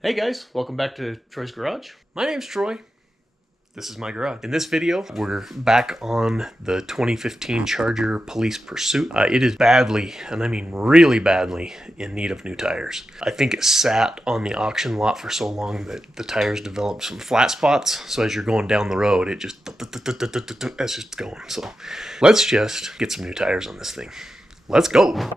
Hey guys, welcome back to Troy's Garage. My name's Troy. This is my garage. In this video, we're back on the 2015 Charger Police Pursuit. It is badly, and I mean really badly, in need of new tires. I think it sat on the auction lot for so long that the tires developed some flat spots. So as you're going down the road, it just, that's just going. So let's just get some new tires on this thing. Let's go.